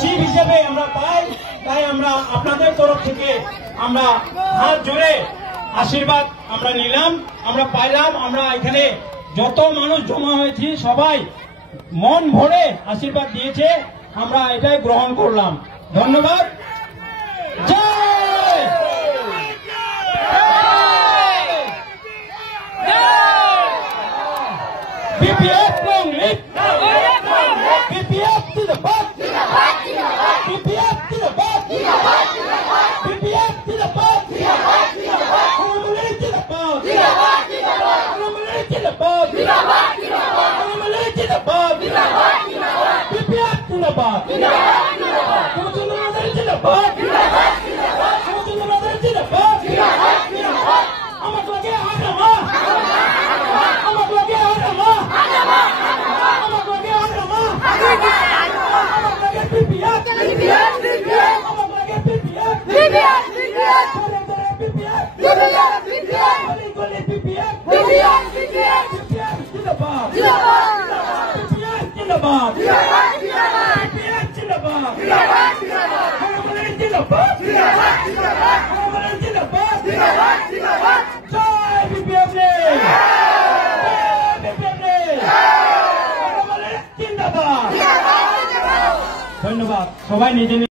Chief হিসেবে আমরা পাই, তাই আমরা আপনাদের তরফ থেকে আমরা হাত জোড়ে আশীর্বাদ আমরা নিলাম, আমরা পাইলাম। আমরা এখানে যত মানুষ জমা হয়েছি সবাই মন ভরে আশীর্বাদ দিয়েছে, আমরা এটাই গ্রহণ করলাম। ধন্যবাদ। জয় BPF long live, BPF to the back, BPF to the back, BPF to the back, Honorary to the back, Honorary to the back, Honorary to the back, BPF to the back, Honorary to the back, Honorary to the back, আমার লাগে আরামা, আমার লাগে আরামা, আমার লাগে আরামা, আমার লাগে BPF, BPF, BPF, আমার লাগে BPF, BPF, BPF, BPF, BPF, BPF, গলি BPF, BPF, BPF, BPF জিন্দাবাদ, জিন্দাবাদ, BPF জিন্দাবাদ, জিন্দাবাদ, জিন্দাবাদ, BPF জিন্দাবাদ, জিন্দাবাদ, জিন্দাবাদ, Honorary জিন্দাবাদ, জিন্দাবাদ, জিন্দাবাদ, Honorary জিন্দাবাদ, জিন্দাবাদ, জিন্দাবাদ, জয় BPF রে, জয় BPF রে, Honorary জিন্দাবাদ। ধন্যবাদ। সবাই নিজে